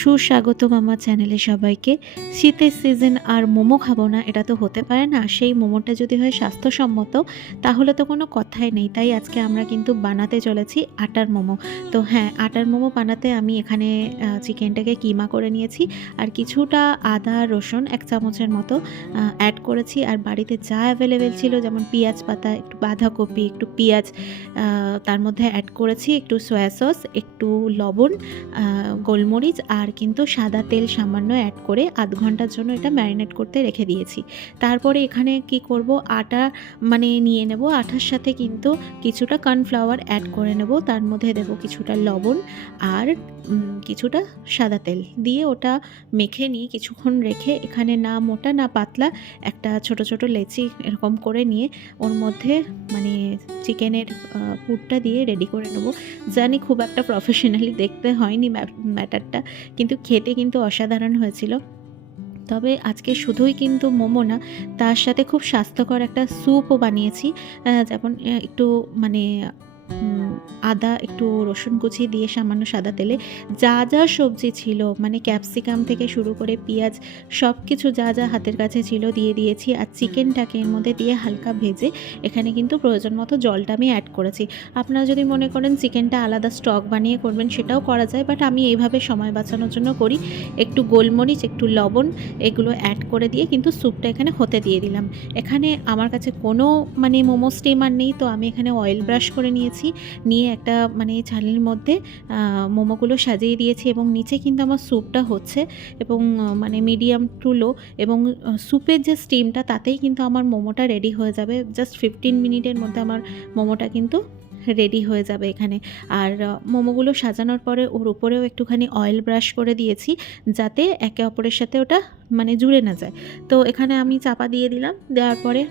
সুস্বাগতম আমার চ্যানেলে সবাইকে। শীতের সিজন আর মোমো খাবো না এটা তো হতে পারে না। সেই মোমোটা যদি হয় স্বাস্থ্যসম্মত তাহলে তো কোনো কথাই নেই। তাই আজকে আমরা কিন্তু বানাতে চলেছি আটার মোমো। তো হ্যাঁ, আটার মোমো বানাতে আমি এখানে চিকেনটাকে কিমা করে নিয়েছি আর কিছুটা আদা রসুন ১ চামচের মতো অ্যাড করেছি। আর বাড়িতে যা অ্যাভেলেবেল ছিল যেমন পেঁয়াজ পাতা, একটু বাঁধাকপি, একটু পেঁয়াজ, তার মধ্যে অ্যাড করেছি একটু সয়া সস, একটু লবণ, গোলমরিচ আর কিন্তু সাদা তেল সামান্য অ্যাড করে আধ ঘন্টার জন্য এটা ম্যারিনেট করতে রেখে দিয়েছি। তারপরে এখানে কি করব, আটা নিয়ে নেব। আটার সাথে কিন্তু কিছুটা কর্নফ্লাওয়ার অ্যাড করে নেব। তার মধ্যে দেব কিছুটা লবণ আর কিছুটা সাদা তেল দিয়ে ওটা মেখে নিয়ে কিছুক্ষণ রেখে এখানে না মোটা না পাতলা একটা ছোট ছোট লেচি এরকম করে নিয়ে ওর মধ্যে চিকেনের পুরটা দিয়ে রেডি করে নেব। জানি খুব একটা প্রফেশনালি দেখতে হয়নি ব্যাটারটা, কিন্তু খেতে কিন্তু অসাধারণ হয়েছিল। তবে আজকে শুধুই কিন্তু মোমো না, তার সাথে খুব স্বাস্থ্যকর একটা স্যুপও বানিয়েছি। যেমন একটু আদা, একটু রসুন কুচি দিয়ে সামান্য সাদা তেলে যা যা সবজি ছিল ক্যাপসিকাম থেকে শুরু করে পেঁয়াজ সব কিছু যা যা হাতের কাছে ছিল দিয়ে দিয়েছি। আর চিকেনটাকে এর মধ্যে দিয়ে হালকা ভেজে এখানে কিন্তু প্রয়োজন মতো জলটা আমি অ্যাড করেছি। আপনারা যদি মনে করেন চিকেনটা আলাদা স্টক বানিয়ে করবেন সেটাও করা যায়, বাট আমি এইভাবে সময় বাঁচানোর জন্য করি। একটু গোলমরিচ, একটু লবণ এগুলো অ্যাড করে দিয়ে কিন্তু স্যুপটা এখানে হতে দিয়ে দিলাম। এখানে আমার কাছে কোনো মোমো স্টিমার নেই, তো আমি এখানে অয়েল ব্রাশ করে নিয়ে একটা ছালির মধ্যে মোমোগুলো সাজিয়ে দিয়েছি এবং নিচে কিন্তু আমার স্যুপটা হচ্ছে এবং মিডিয়াম টু লো এবং স্যুপের যে স্টিমটা তাতেই কিন্তু আমার মোমোটা রেডি হয়ে যাবে। জাস্ট 15 মিনিটের মধ্যে আমার মোমোটা কিন্তু রেডি হয়ে যাবে এখানে। আর মোমোগুলো সাজানোর পরে ওর উপরেও একটুখানি অয়েল ব্রাশ করে দিয়েছি যাতে একে অপরের সাথে ওটা জুড়ে না যায়। তো এখানে আমি চাপা দিয়ে দিলাম। দেওয়ার পরে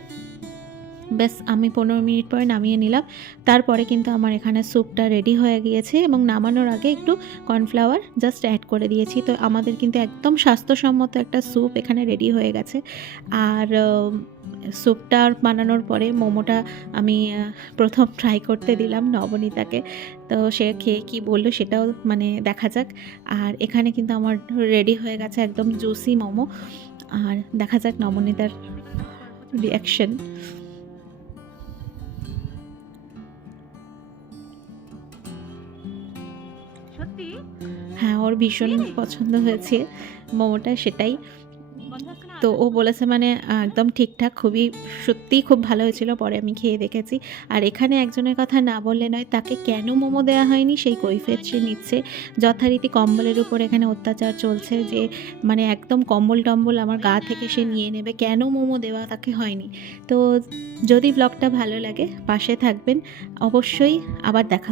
ব্যাস আমি 15 মিনিট পরে নামিয়ে নিলাম। তারপরে কিন্তু আমার এখানে স্যুপটা রেডি হয়ে গিয়েছে এবং নামানোর আগে একটু কর্নফ্লাওয়ার জাস্ট অ্যাড করে দিয়েছি। তো আমাদের কিন্তু একদম স্বাস্থ্যসম্মত একটা স্যুপ এখানে রেডি হয়ে গেছে। আর স্যুপটা বানানোর পরে মোমোটা আমি প্রথম ট্রাই করতে দিলাম নবনীতাকে। তো সে খেয়ে কী বলল সেটাও দেখা যাক। আর এখানে কিন্তু আমার রেডি হয়ে গেছে একদম জুসি মোমো। আর দেখা যাক নবনীতার রিঅ্যাকশন। হ্যাঁ, ওর ভীষণ পছন্দ হয়েছে মোমোটা, সেটাই। তো ও বলেছে একদম ঠিকঠাক, সত্যিই খুব ভালো হয়েছিল। পরে আমি খেয়ে দেখেছি। আর এখানে একজনের কথা না বললে নয়, তাকে কেন মোমো দেওয়া হয়নি সেই কৈফিয়ত সে নিচ্ছে। যথারীতি কম্বলের উপর এখানে অত্যাচার চলছে যে একদম কম্বল-টম্বল আমার গা থেকে সে নিয়ে নেবে। কেন মোমো দেওয়া তাকে হয়নি। তো যদি ব্লগটা ভালো লাগে পাশে থাকবেন অবশ্যই। আবার দেখা